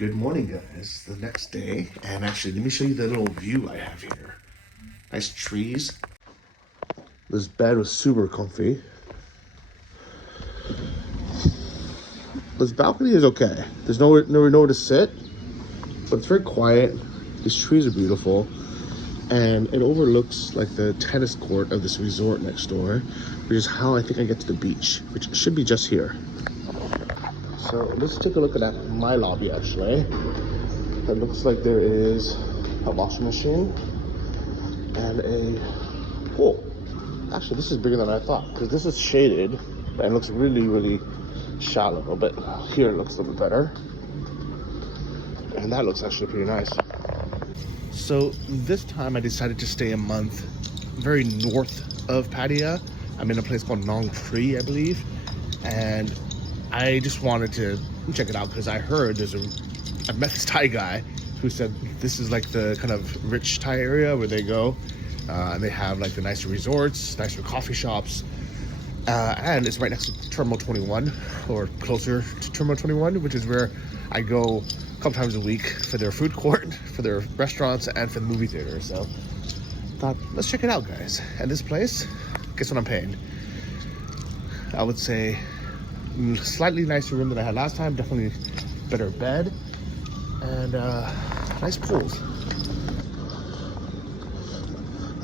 Good morning, guys. The next day, and actually, let me show you the little view I have here. Nice trees. This bed was super comfy. This balcony is okay. There's nowhere to sit, but it's very quiet. These trees are beautiful, and it overlooks like the tennis court of this resort next door, which is how I think I get to the beach, which should be just here. So let's take a look at my lobby. Actually, it looks like there is a washing machine and a pool. Actually, this is bigger than I thought because this is shaded and it looks really shallow, but here it looks a little bit better, and that looks actually pretty nice. So this time I decided to stay a month very north of Pattaya. I'm in a place called Nong Tree, I believe, and I just wanted to check it out because I heard I met this Thai guy who said this is like the kind of rich Thai area where they go, and they have like the nicer resorts, nicer coffee shops, and it's right next to Terminal 21, or closer to Terminal 21, which is where I go a couple times a week for their food court, for their restaurants, and for the movie theater. So I thought, let's check it out, guys. And this place, guess what I'm paying? I would say slightly nicer room than I had last time, definitely better bed, and nice pools.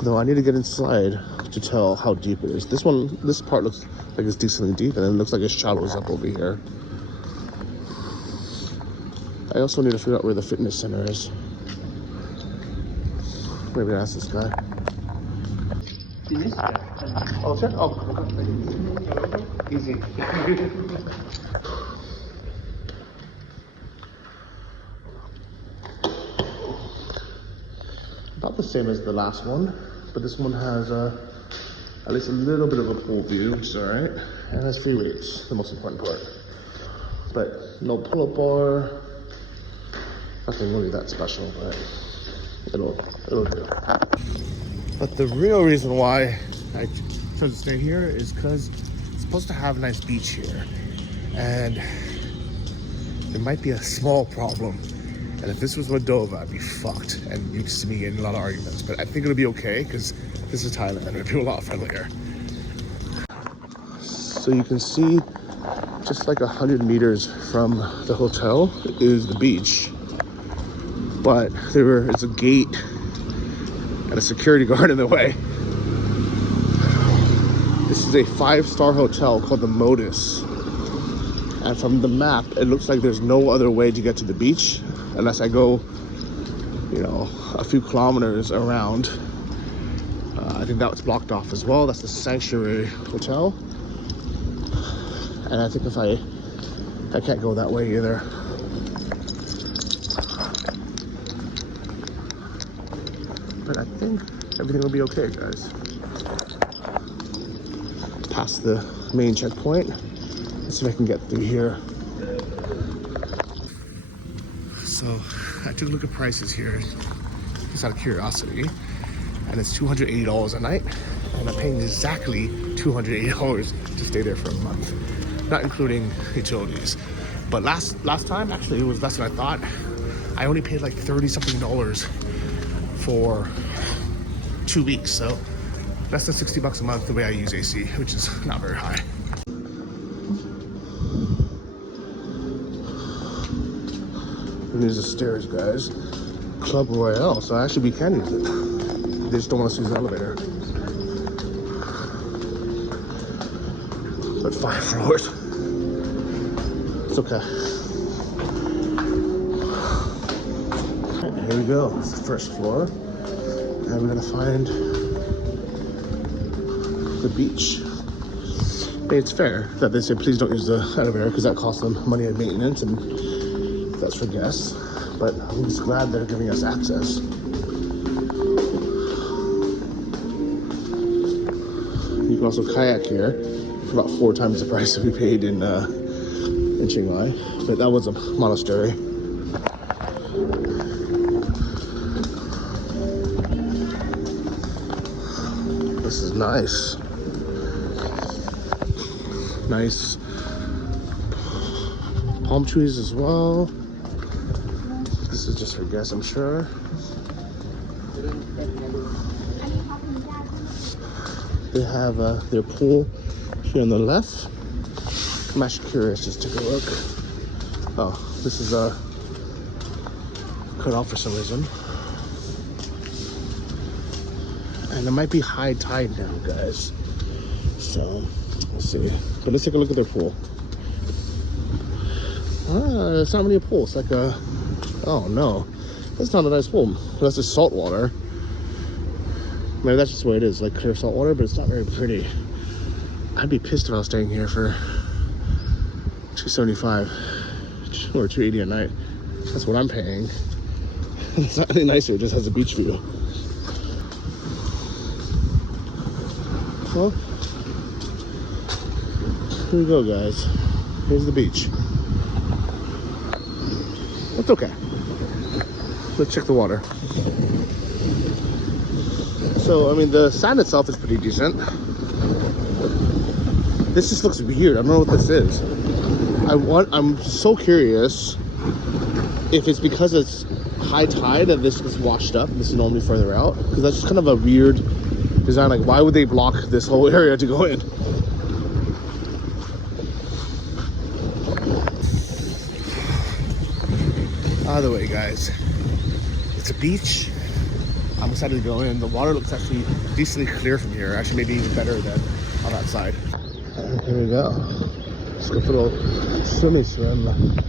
Though I need to get inside to tell how deep it is. This part looks like it's decently deep, and then it looks like it shallows up over here. I also need to figure out where the fitness center is. Maybe ask this guy. Oh, sure. Oh, okay. Easy. About the same as the last one, but this one has at least a little bit of a pool view, which is alright, and has free weights, the most important part. But no pull-up bar, nothing really that special, but it'll do. But the real reason why I chose to stay here is because it's supposed to have a nice beach here, and there might be a small problem. And if this was Moldova, I'd be fucked, and you'd see me getting a lot of arguments. But I think it'll be okay because this is Thailand, and it'll be a lot friendlier. So you can see, just like 100 meters from the hotel is the beach, but it's a gate and a security guard in the way. This is a 5-star hotel called the Modus, and from the map it looks like there's no other way to get to the beach unless I go, a few kilometers around. I think that was blocked off as well. That's the Sanctuary Hotel, and I think if I can't go that way either. But I think everything will be okay, guys. Past the main checkpoint. Let's see if I can get through here. So I took a look at prices here, just out of curiosity, and it's $280 a night, and I'm paying exactly $280 to stay there for a month, not including utilities. But last time, actually, it was less than I thought. I only paid like $30-something for 2 weeks, so less than $60 a month the way I use AC, which is not very high. And there's the stairs, guys. Club Royale, so actually we can use it. They just don't want us to use the elevator. But 5 floors. It's okay. Here we go. It's the first floor. And we're gonna find the beach. I mean, it's fair that they say please don't use the elevator because that costs them money and maintenance, and that's for guests. But I'm just glad they're giving us access. You can also kayak here for about 4 times the price that we paid in Chiang Mai, but that was a monastery. This is nice. Nice palm trees as well. This is just for guests, I'm sure. They have their pool here on the left. I'm actually curious, just take a look. Oh, this is cut off for some reason. And it might be high tide now, guys. So, let's see. But let's take a look at their pool. It's not really a pool. It's like a... Oh, no. That's not a nice pool. That's just salt water. Maybe that's just the way it is, like clear salt water, but it's not very pretty. I'd be pissed if I was staying here for $275 or $280 a night. That's what I'm paying. It's not really nicer, it just has a beach view. Well, here we go, guys. Here's the beach. It's okay. Let's check the water. So, I mean, the sand itself is pretty decent. This just looks weird. I don't know what this is. I'm so curious if it's because it's high tide that this is washed up. This is normally further out, because that's just kind of a weird design. Like, why would they block this whole area to go in? Either way, guys, it's a beach. I'm excited to go in. The water looks actually decently clear from here. Actually, maybe even better than on that side. And here we go. Just go for a little swimmy swim.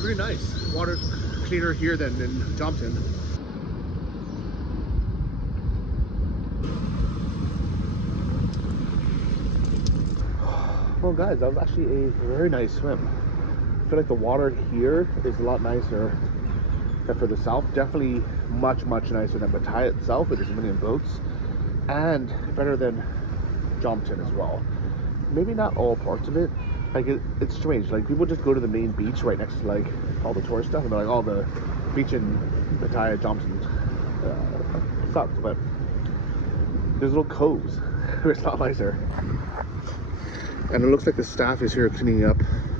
Pretty nice. Water's cleaner here than in Jompton. Well, guys, that was actually a very nice swim. I feel like the water here is a lot nicer than for the south. Definitely much nicer than Pattaya itself, with its million boats, and better than Jompton as well. Maybe not all parts of it. Like, it's strange. Like, people just go to the main beach right next to, like, all the tourist stuff, and they're like, oh, the beach in Pattaya, Jompton sucks, but there's little coves where it's a lot nicer. And it looks like the staff is here cleaning up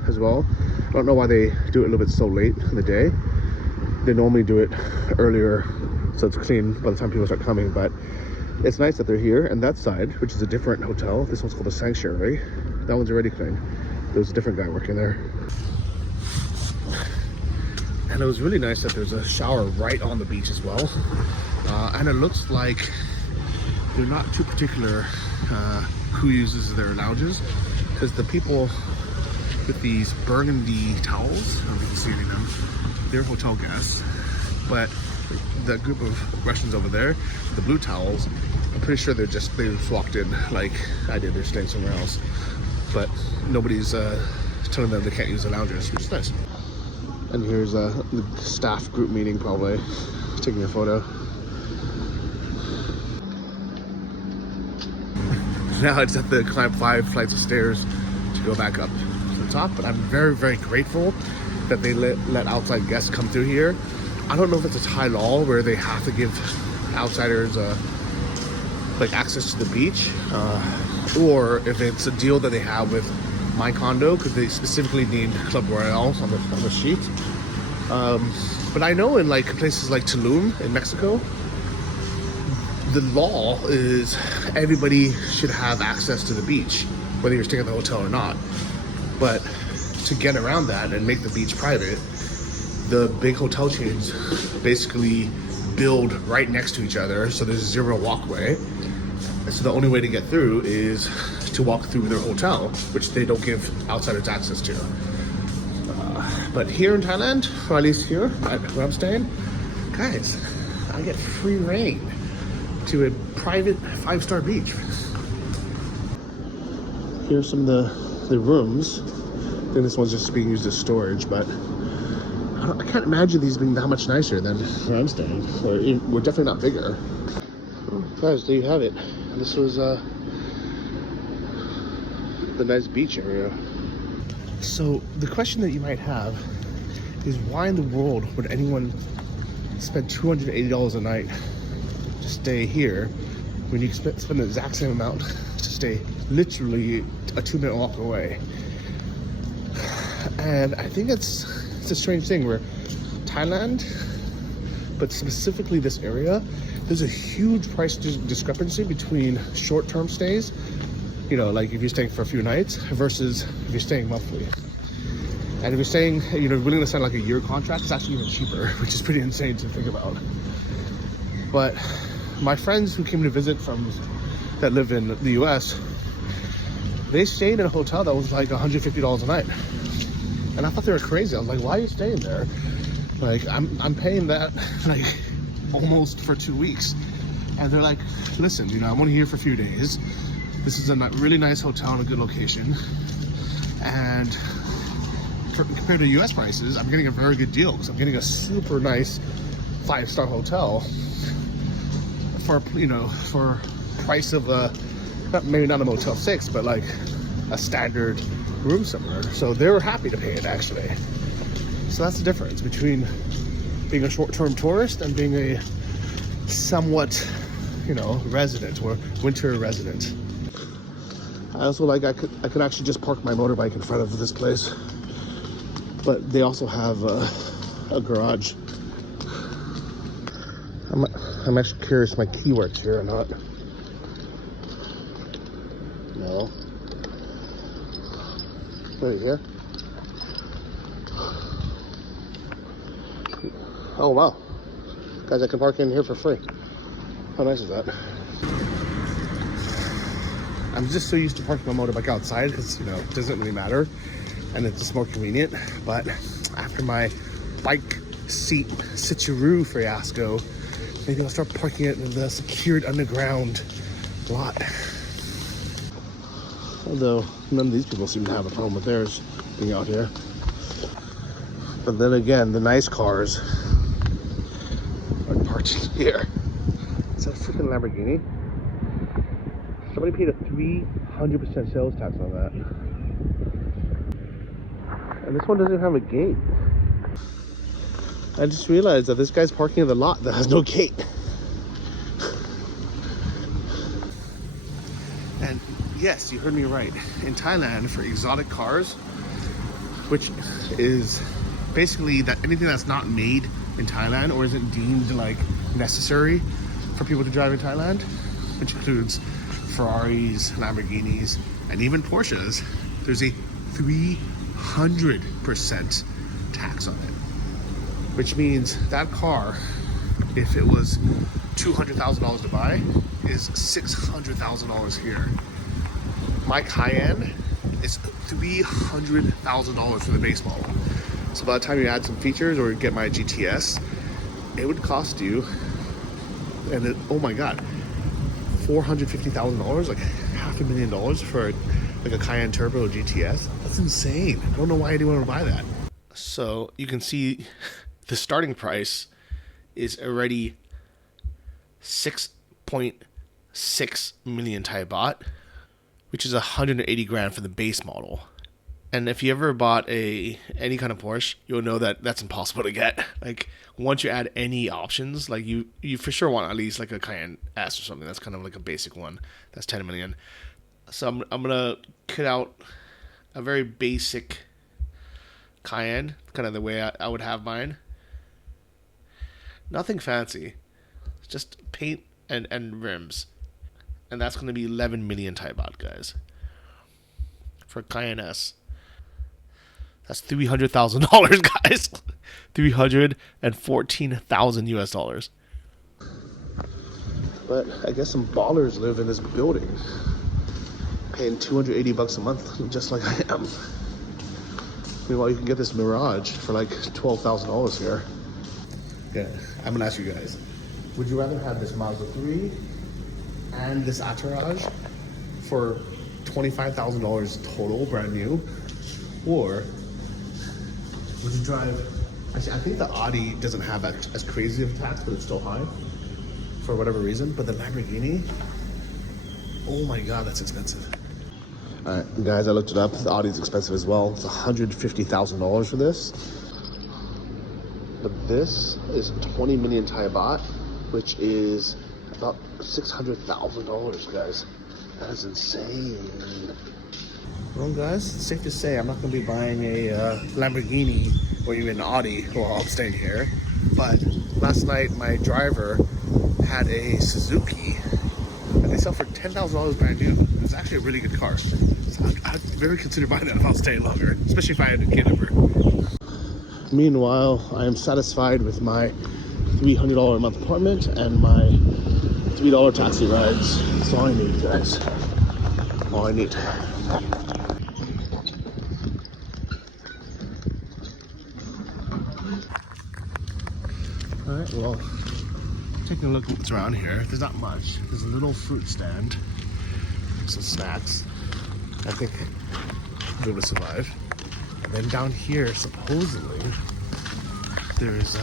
as well. I don't know why they do it a little bit so late in the day. They normally do it earlier so it's clean by the time people start coming, but it's nice that they're here. And that side, which is a different hotel, this one's called the Sanctuary, that one's already clean. There's a different guy working there. And it was really nice that there's a shower right on the beach as well. And it looks like they're not too particular who uses their lounges, because the people with these burgundy towels, I don't know if you can see any of them, they're hotel guests. But the group of Russians over there, the blue towels, I'm pretty sure they just walked in like I did. They're staying somewhere else. But nobody's telling them they can't use the loungers, which is nice. And here's the staff group meeting, probably taking a photo. Now I just have to climb 5 flights of stairs to go back up to the top. But I'm very grateful that they let outside guests come through here. I don't know if it's a Thai law where they have to give outsiders like access to the beach, or if it's a deal that they have with my condo, because they specifically need Club Royale on the sheet. But I know in like places like Tulum in Mexico, the law is everybody should have access to the beach, whether you're staying at the hotel or not. But to get around that and make the beach private, the big hotel chains basically build right next to each other, so there's zero walkway. So the only way to get through is to walk through their hotel, which they don't give outsiders access to. But here in Thailand, or at least here where I'm staying, guys, I get free reign to a private 5-star beach. Here's some of the rooms. I think this one's just being used as storage, but I can't imagine these being that much nicer than where I'm staying. We're definitely not bigger. Well, guys, there you have it. This was the nice beach area. So the question that you might have is, why in the world would anyone spend $280 a night to stay here when you can spend the exact same amount to stay literally a 2-minute walk away? And I think it's a strange thing where Thailand, but specifically this area, there's a huge price discrepancy between short-term stays, you know, like if you're staying for a few nights versus if you're staying monthly. And if you're staying, you know, willing to sign like a year contract, it's actually even cheaper, which is pretty insane to think about. But my friends who came to visit that live in the US, they stayed in a hotel that was like $150 a night. And I thought they were crazy. I was like, why are you staying there? Like, I'm paying that like almost for 2 weeks. And they're like, listen, you know, I'm only here for a few days. This is a really nice hotel in a good location. And compared to US prices, I'm getting a very good deal because I'm getting a super nice 5-star hotel for, you know, for price of maybe not a Motel 6, but like a standard room somewhere. So they were happy to pay it, actually. So that's the difference between being a short-term tourist and being a somewhat, you know, resident or winter resident. I also like I could actually just park my motorbike in front of this place, but they also have a garage. I'm actually curious if my key works here or not. No. Right here. Oh wow, guys, I can park in here for free. How nice is that? I'm just so used to parking my motorbike outside because, you know, it doesn't really matter and it's just more convenient. But after my bike seat switcheroo fiasco, maybe I'll start parking it in the secured underground lot. Although none of these people seem to have a problem with theirs being out here. But then again, the nice cars are parked here. Is that a freaking Lamborghini? Somebody paid a 300% sales tax on that. And this one doesn't have a gate. I just realized that this guy's parking in the lot that has no gate. And yes, you heard me right. In Thailand, for exotic cars, which is basically that anything that's not made in Thailand or isn't deemed like necessary for people to drive in Thailand, which includes Ferraris, Lamborghinis, and even Porsches, there's a 300% tax on it. Which means that car, if it was $200,000 to buy, is $600,000 here. My Cayenne is $300,000 for the base model. So by the time you add some features or get my GTS, it would cost you, and it, oh my god, $450,000, like $500,000 for like a Cayenne Turbo GTS. That's insane. I don't know why anyone would buy that. So you can see the starting price is already 6.6 million Thai baht, which is 180 grand for the base model. And if you ever bought any kind of Porsche, you'll know that that's impossible to get. Like, once you add any options, like you for sure want at least like a Cayenne S or something. That's kind of like a basic one. That's 10 million. So I'm gonna cut out a very basic Cayenne, kind of the way I would have mine. Nothing fancy, just paint and rims. And that's gonna be 11 million Thai baht, guys, for Cayenne S. That's $300,000, guys. $314,000 US. But I guess some ballers live in this building, paying $280 a month, just like I am. Meanwhile, you can get this Mirage for like $12,000 here. Yeah, I'm gonna ask you guys, would you rather have this Mazda 3 and this Entourage for $25,000 total, brand new? Or would you drive, actually I think the Audi doesn't have as crazy of a tax, but it's still high for whatever reason, but the Lamborghini, oh my God, that's expensive. All right, guys, I looked it up. The Audi's expensive as well. It's $150,000 for this. But this is 20 million Thai baht, which is about $600,000, guys. That is insane. Well, guys, it's safe to say I'm not going to be buying a Lamborghini or even an Audi while I'm staying here. But last night, my driver had a Suzuki, and they sell for $10,000 brand new. It was actually a really good car. So I'd very consider buying that if I was staying longer, especially if I had a kid over. Meanwhile, I am satisfied with my $300 a month apartment and my $3 taxi rides. That's all I need, guys. All I need. All right, well, taking a look at what's around here. There's not much. There's a little fruit stand, some snacks. I think I'll be able to survive. And then down here, supposedly, there's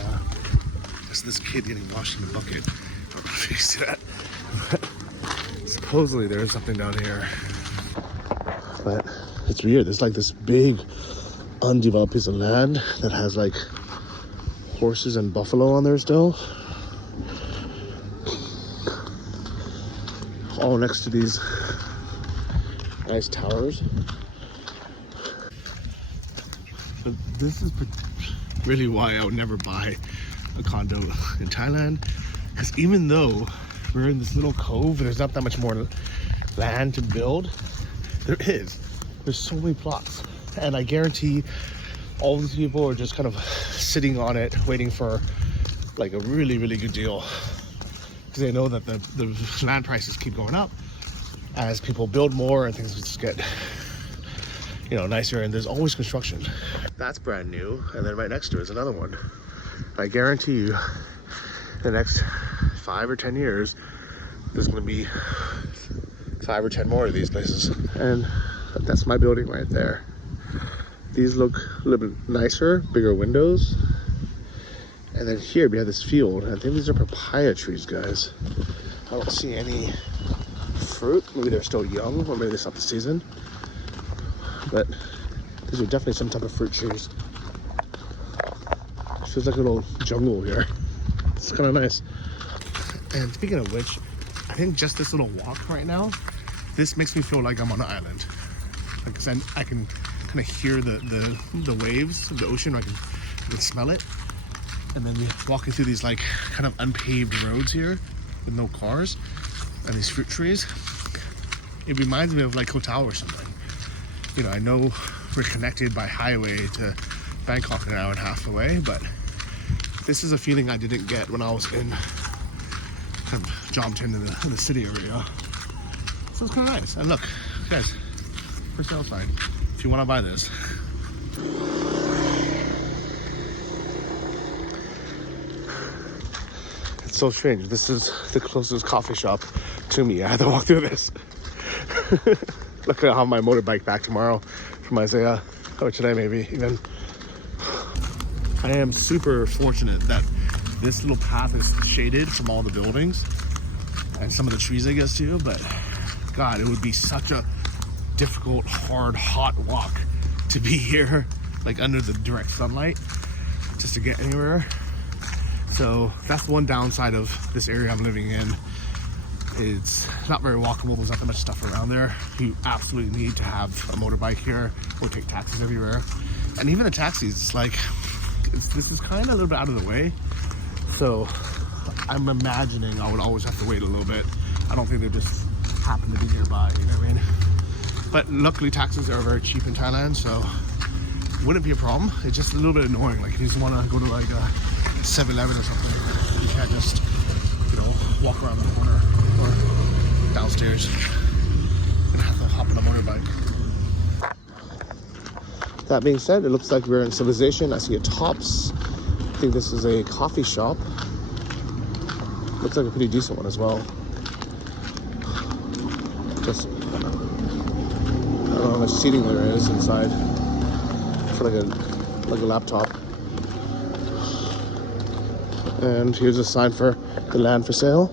this kid getting washed in the bucket. I don't know if you see that. But supposedly there's something down here. But it's weird. There's like this big undeveloped piece of land that has like horses and buffalo on there still. All next to these nice towers. But this is really why I would never buy a condo in Thailand, because even though we're in this little cove, there's not that much more land to build. There's so many plots, and I guarantee all these people are just kind of sitting on it waiting for like a really, really good deal, because they know that the land prices keep going up as people build more and things just get, you know, nicer, and there's always construction. That's brand new, and then right next to it is another one. I guarantee you the next 5 or 10 years there's going to be 5 or 10 more of these places. And that's my building right there. These look a little bit nicer, bigger windows. And then here we have this field. I think these are papaya trees, guys. I don't see any fruit. Maybe they're still young, or maybe they stopped the season. But these are definitely some type of fruit trees. It feels like a little jungle here. It's kind of nice. And speaking of which, I think just this little walk right now, this makes me feel like I'm on an island. Because I can kind of hear the waves of the ocean. I can smell it. And then walking through these like kind of unpaved roads here with no cars and these fruit trees, it reminds me of like Koh Tao or something. You know, I know we're connected by highway to Bangkok an hour and a half away, but this is a feeling I didn't get when I was in kind of Jomtien in the city area. So it's kind of nice. And look, guys, for sale sign, if you want to buy this. It's so strange. This is the closest coffee shop to me. I had to walk through this. Look, I'll have my motorbike back tomorrow from Isaiah, or today maybe even. I am super fortunate that this little path is shaded from all the buildings and some of the trees, I guess, too. But God, it would be such a difficult, hard, hot walk to be here, like under the direct sunlight, just to get anywhere. So that's one downside of this area I'm living in. It's not very walkable. There's not that much stuff around there. You absolutely need to have a motorbike here or take taxis everywhere. And even the taxis, it's like, this is kind of a little bit out of the way. So I'm imagining I would always have to wait a little bit. I don't think they just happen to be nearby, you know what I mean? But luckily taxis are very cheap in Thailand, so it wouldn't be a problem. It's just a little bit annoying. Like if you just want to go to like a 7-Eleven or something, you can't just, you know, walk around the corner or downstairs and have to hop on a motorbike. That being said, it looks like we're in civilization. I see a Tops. I think this is a coffee shop. Looks like a pretty decent one as well. Just, I don't know how much seating there is inside for like a laptop. And here's a sign for the land for sale.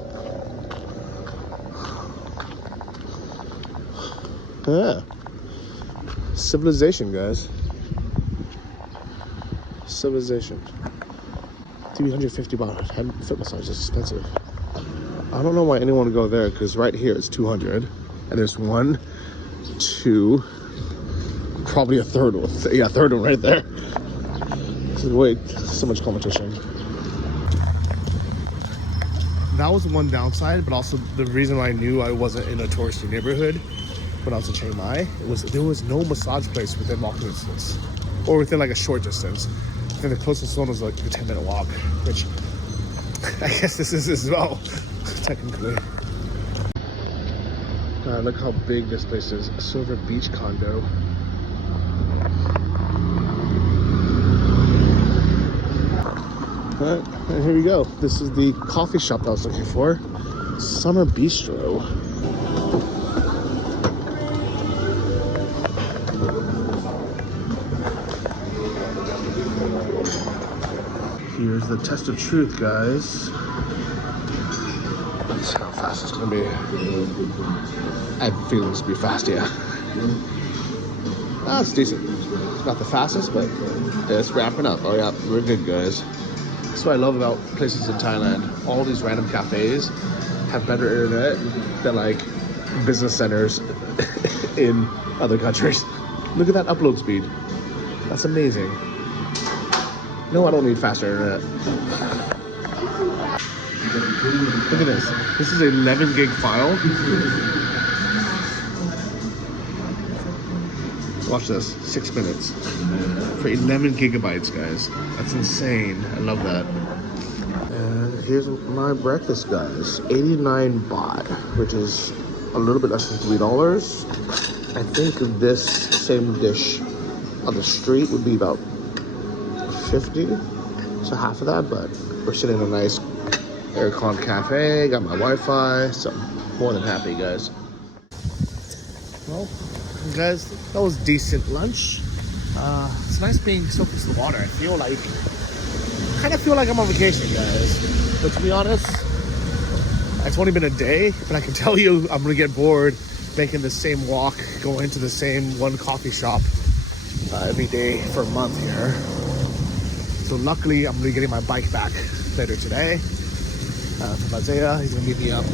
Yeah. Civilization, guys. Civilization. 350 baht. Head foot massage is expensive. I don't know why anyone would go there, because right here it's 200. And there's 1, 2, probably a third one. Yeah, third one right there. This is way so much competition. That was one downside, but also the reason why I knew I wasn't in a touristy neighborhood when I was in Chiang Mai, there was no massage place within walking distance, or within like a short distance. I think the closest one was like a 10-minute walk, which I guess this is as well, technically. Look how big this place is. A Silver Beach condo. Alright, and here we go. This is the coffee shop that I was looking for. Summer Bistro. Here's the test of truth, guys. Let's see how fast it's gonna be. I feel this to be fast, yeah. It's decent. It's not the fastest, but it's wrapping up. Oh yeah, we're good, guys. That's what I love about places in Thailand. All these random cafes have better internet than like business centers in other countries. Look at that upload speed. That's amazing. No, I don't need faster internet. Look at this. This is an 11 gig file. Watch this. 6 minutes. For 11 gigabytes, guys. That's insane. I love that. And here's my breakfast, guys. 89 baht, which is a little bit less than $3. I think this same dish on the street would be about 50, so half of that, but we're sitting in a nice aircon cafe, got my Wi-Fi, so I'm more than happy, guys. Well, guys, that was decent lunch. It's nice being so close to the water. I kind of feel like I'm on vacation, guys, but to be honest, it's only been a day, but I can tell you I'm gonna get bored making the same walk, going to the same one coffee shop every day for a month here. So luckily, I'm gonna be getting my bike back later today. From Isaiah, he's gonna meet me up.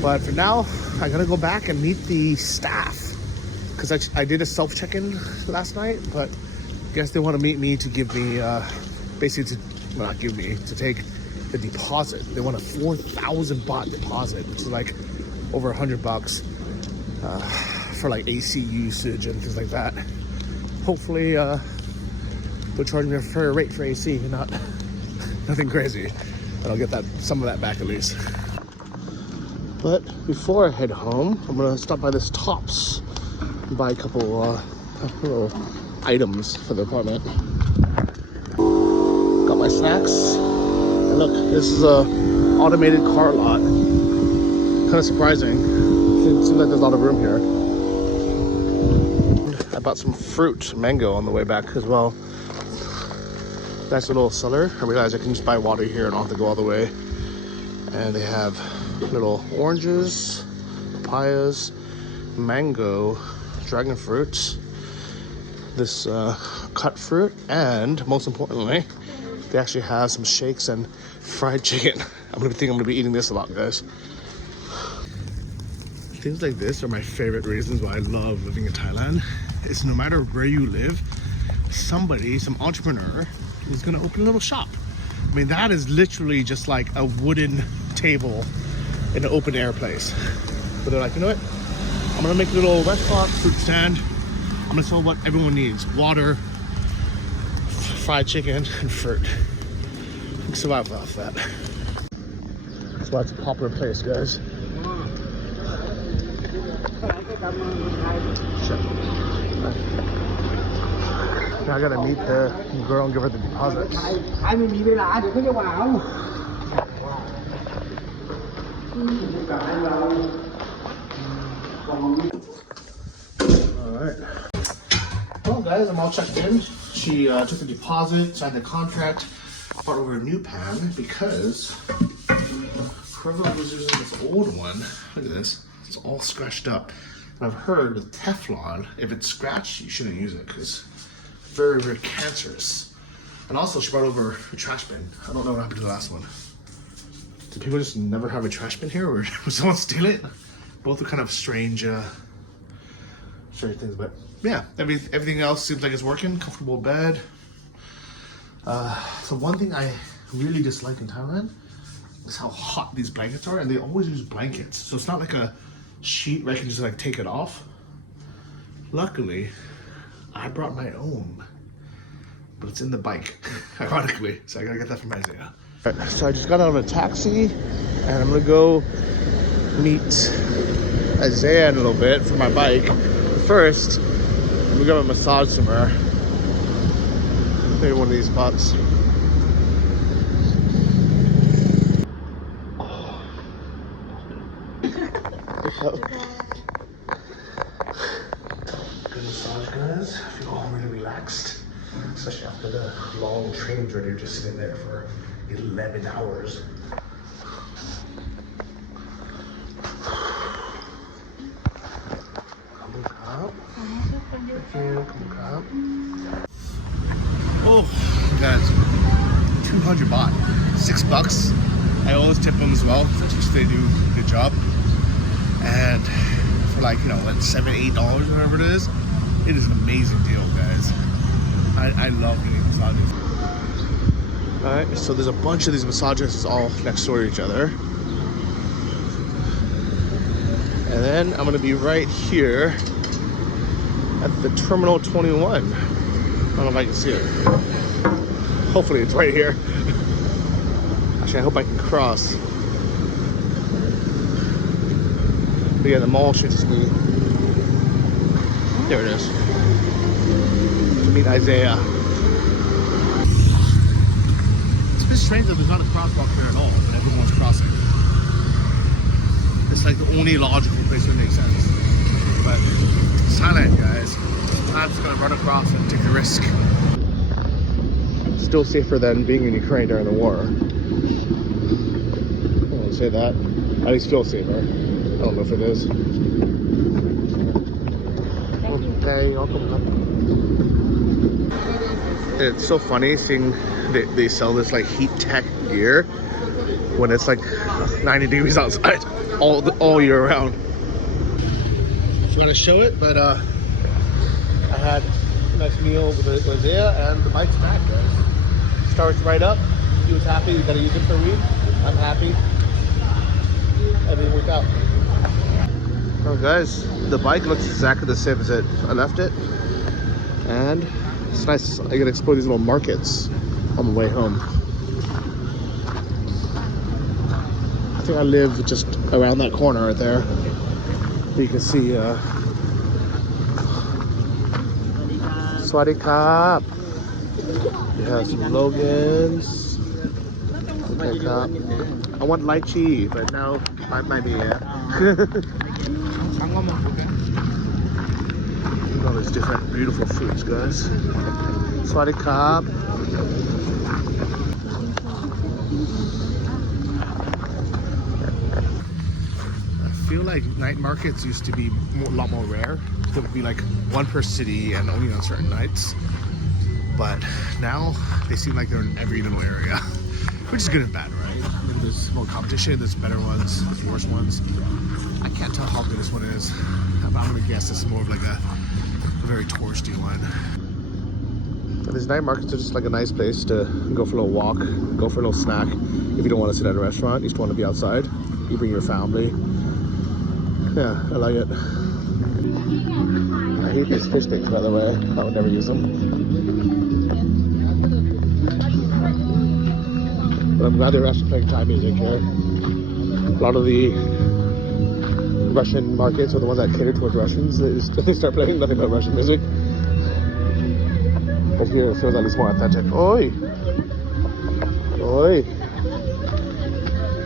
But for now, I gotta go back and meet the staff, because I did a self-check-in last night, but I guess they want to meet me to give me, basically to take the deposit. They want a 4,000 baht deposit, which is like over $100 for like AC usage and things like that. Hopefully, they'll charge me a fair rate for AC, not nothing crazy. And I'll get some of that back at least. But before I head home, I'm gonna stop by this Tops and buy a couple little items for the apartment. Got my snacks. And look, this is a automated car lot. Kind of surprising. It seems like there's a lot of room here. I bought some fruit, mango, on the way back as well. Nice little cellar. I realized I can just buy water here and I don't have to go all the way. And they have little oranges, papayas, mango, dragon fruit, this cut fruit, and most importantly, they actually have some shakes and fried chicken. I'm gonna be eating this a lot, guys. Things like this are my favorite reasons why I love living in Thailand. Is no matter where you live, some entrepreneur is gonna open a little shop. I mean, that is literally just like a wooden table in an open air place. But they're like, you know what? I'm gonna make a little restaurant, fruit stand. I'm gonna sell what everyone needs: water, fried chicken, and fruit. You can survive off that. That's why it's a popular place, guys. Shit. Now I gotta meet the girl and give her the deposit. Alright. Well guys, I'm all checked in. She took the deposit, signed the contract, brought over a new pan because whoever was using this old one, look at this, it's all scratched up. And I've heard with Teflon, if it's scratched, you shouldn't use it because it's very, very cancerous. And also she brought over a trash bin. I don't know what happened to the last one. Did people just never have a trash bin here, or would someone steal it? Both are kind of strange things, but yeah, everything else seems like it's working. Comfortable bed. So one thing I really dislike in Thailand is how hot these blankets are, and they always use blankets. So it's not like a sheet where I can just like take it off. Luckily, I brought my own, but it's in the bike, ironically. So I gotta get that from Isaiah. Right, so I just got out of a taxi, and I'm gonna go meet Isaiah in a little bit for my bike. First, we got a massage somewhere. Maybe one of these spots. Good massage, guys. I feel all really relaxed, especially after the long training journey, just sitting there for 11 hours. Oh, guys, 200 baht, $6. I always tip them as well, just they do a good job. And for like, you know, like $7, $8, whatever it is an amazing deal, guys. I love getting massages. All right, so there's a bunch of these massages all next door to each other. And then I'm gonna be right here at the Terminal 21. I don't know if I can see it. Hopefully it's right here. Actually, I hope I can cross. But yeah, the mall should just be... There it is. To meet Isaiah. It's a bit strange that there's not a crosswalk here at all, and everyone's crossing. It's like the only logical place that makes sense. But it's Thailand, guys. Sometimes you gotta run across and take the risk. Still safer than being in Ukraine during the war. I don't want to say that. At least feel safer. I don't know if it is. Okay, it's so funny seeing they sell this like heat tech gear when it's like 90 degrees outside all year round. I'm going to show it, but I had a nice meal with Isaiah, and the bike's back, guys. Starts right up. He was happy. We got to use it for a week. I'm happy. Everything worked out. Oh, guys, the bike looks exactly the same as I left it, and it's nice. I get to explore these little markets on the way home. I think I live just around that corner right there. You can see Swadee Krap. We have some Logans. Okay, Krap. I want lychee, but now might be all these different beautiful fruits, guys. Swadee Krap. I feel like night markets used to be a lot more rare. There would be like one per city and only on certain nights. But now they seem like they're in every little area, which is good and bad, right? I mean, there's more competition, there's better ones, there's worse ones. I can't tell how good this one is. I'm gonna guess this is more of like a very touristy one. And these night markets are just like a nice place to go for a little walk, go for a little snack. If you don't want to sit at a restaurant, you just want to be outside. You bring your family. Yeah, I like it. I hate these fish sticks, by the way. I would never use them. But I'm glad they're actually playing Thai music here. A lot of the Russian markets are the ones that cater towards Russians. They start playing nothing but Russian music. But here it feels at least more authentic. Oi! Oi!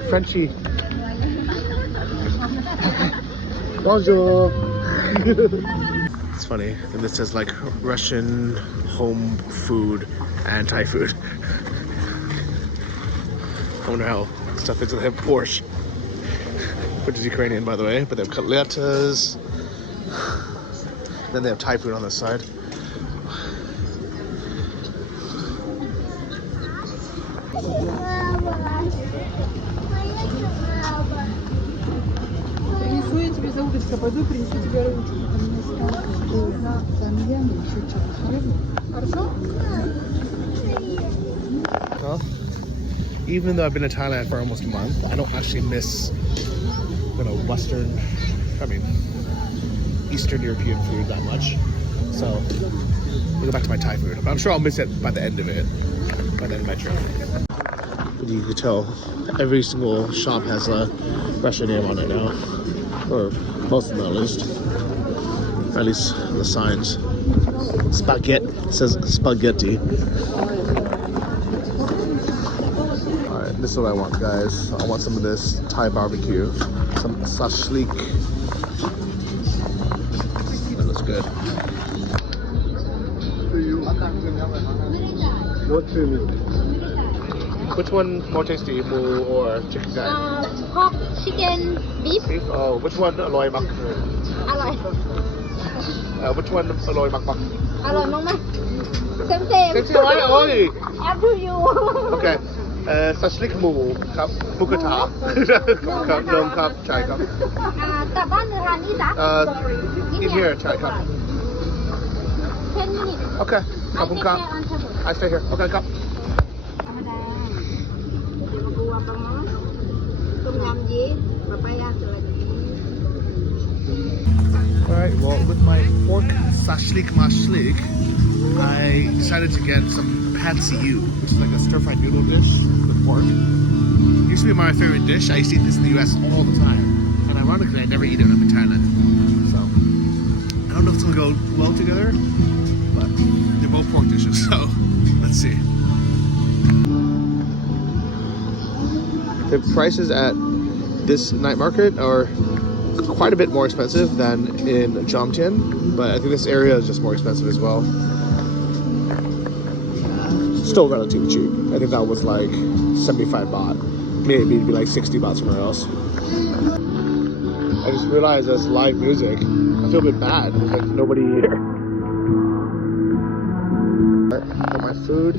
Frenchie! Bonjour! It's funny, and this says like Russian home food and Thai food. I wonder how stuff is. They have borscht, which is Ukrainian, by the way, but they have kotletas. Then they have Thai food on this side. Well, even though I've been in Thailand for almost a month, I don't actually miss, Eastern European food that much. So we'll go back to my Thai food. But I'm sure I'll miss it by the end of it, by the end of my trip. You can tell every single shop has a Russian name on it now, or most of them at least. Or at least the signs. Spaghetti, it says spaghetti. Alright, this is what I want, guys. I want some of this Thai barbecue. Some sashlik. That looks good. Which one more tasty, moo or chicken guy? Pork, chicken, beef. Beef? Oh, which one aloy mak? Alright. Which one aloy mak mak? Alright, mama. Same. Same, right? Oi! Up to you. Okay. Sashlik moo ครับ บุกระทะ ครับนมครับใช่ครับ กลับบ้านหรือทานนี่จ๊ะ in here ใช่ครับ 10 minutes. Okay ขอบคุณครับ I stay here Okay ครับ ธรรมดาเดี๋ยวบัวปลาหม้อต้มยำยีปะปายาสลัดยี Alright, well, with my pork sashlik mashlik, I decided to get some patsiu, which is like a stir-fried noodle dish with pork. It used to be my favorite dish. I used to eat this in the US all the time. And ironically, I never eat it up in Thailand. So, I don't know if it's gonna go well together, but they're both pork dishes, so let's see. The prices at this night market are quite a bit more expensive than in Jomtien, but I think this area is just more expensive as well. Still relatively cheap. I think that was like 75 baht. Maybe it'd be like 60 baht somewhere else. I just realized there's live music. I feel a bit bad. There's like nobody here. Alright, got my food.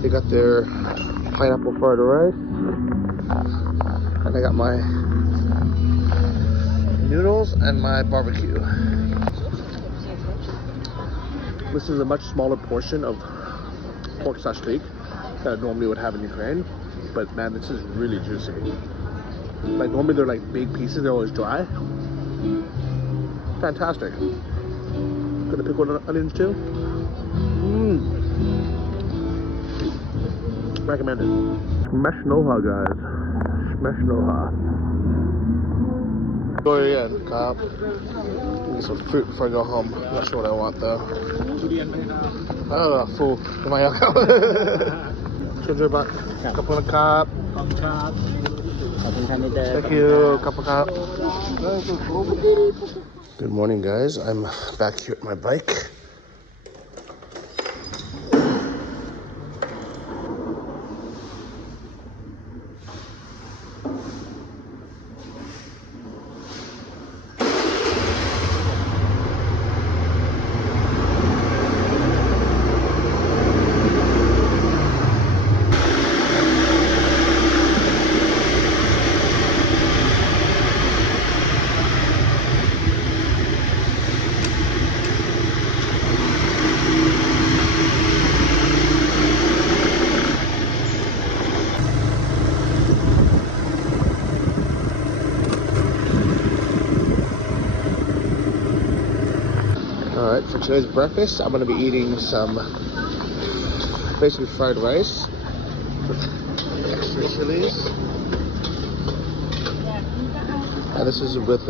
They got their pineapple fried rice. And I got my noodles and my barbecue. This is a much smaller portion of pork sashlik that I normally would have in Ukraine, but man, this is really juicy. Like normally they're like big pieces, they're always dry. Fantastic. Gonna pick one onions too. Recommended. Smeshnoha, guys. Smeshnoha. Durian, Kap. Need some fruit before I go home. Not sure what I want though. Oh, full. Come on, Kap. Ginger back. Couple of Kap. Thank you. Couple Kap. Good morning, guys. I'm back here at my bike. Alright, for today's breakfast, I'm going to be eating some basically fried rice with extra chilies. And this is with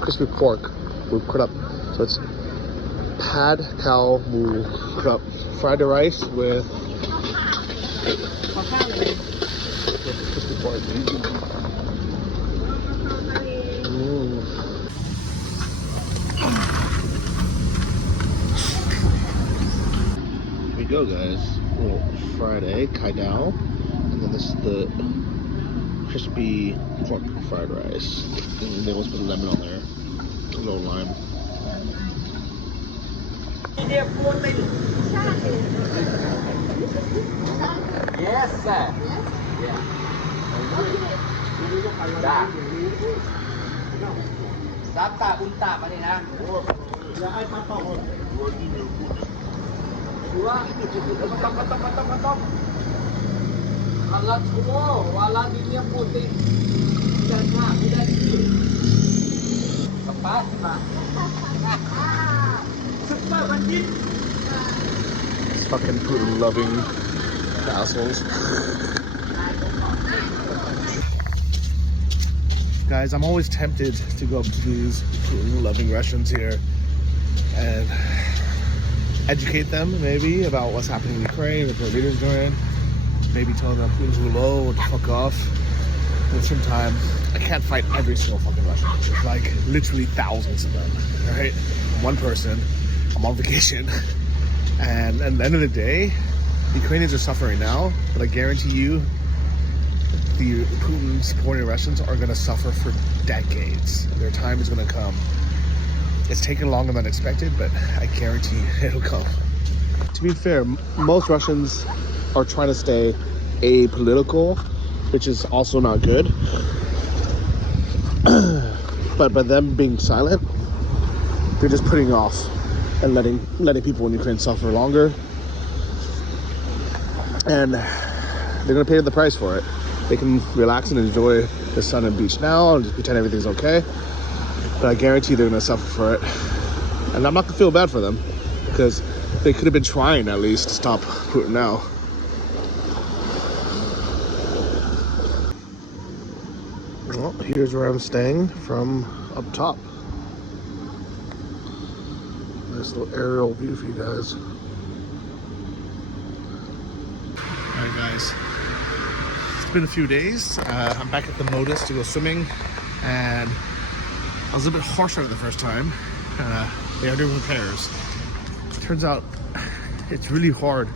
crispy pork we put up. So it's pad khao mu club. Fried rice with ขอข้าวเลย crispy pork. Here we go, guys. Little fried egg, kai dao, and then this is the crispy pork fried rice. And they always put lemon on there, a little lime. Yes, sir. Yeah. Dah. Sapa unta apa ni nah? Dua. Potong. Alat semua, walau ini putih. Dan hak, dan ini. Lepas mah. Cepat bandit. Fucking Putin loving assholes. Guys, I'm always tempted to go up to these Putin loving Russians here and educate them maybe about what's happening in Ukraine, what their leaders doing. Maybe tell them Putin's low, what the fuck off. At the same time, I can't fight every single fucking Russian. There's like literally thousands of them, right? I'm one person, I'm on vacation. And at the end of the day, the Ukrainians are suffering now, but I guarantee you, the Putin supporting Russians are going to suffer for decades. Their time is going to come. It's taken longer than expected, but I guarantee it'll come. To be fair, most Russians are trying to stay apolitical, which is also not good. But by them being silent, they're just putting off and letting people in Ukraine suffer longer. And they're gonna pay the price for it. They can relax and enjoy the sun and beach now and just pretend everything's okay. But I guarantee they're gonna suffer for it. And I'm not gonna feel bad for them because they could have been trying at least to stop Putin now. Well, here's where I'm staying from up top. Nice little aerial view for you guys. Alright guys, it's been a few days. I'm back at the Modus to go swimming, and I was a bit harsh on it the first time. They are doing repairs. Turns out it's really hard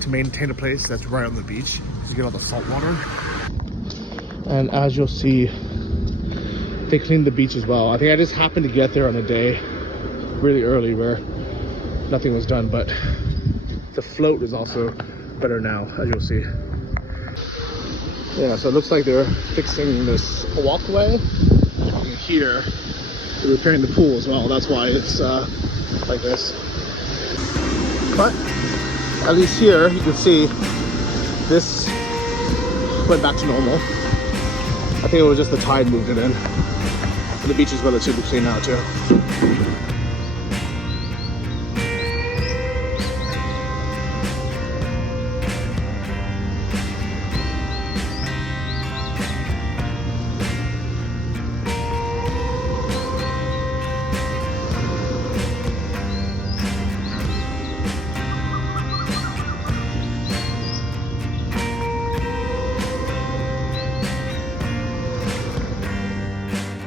to maintain a place that's right on the beach because you get all the salt water. And as you'll see, they cleaned the beach as well. I think I just happened to get there on a day really early where nothing was done, but the float is also better now, as you'll see. Yeah, so it looks like they're fixing this walkway. And here, they're repairing the pool as well. That's why it's like this. But at least here, you can see this went back to normal. I think it was just the tide moved it in. And the beach is relatively clean now too.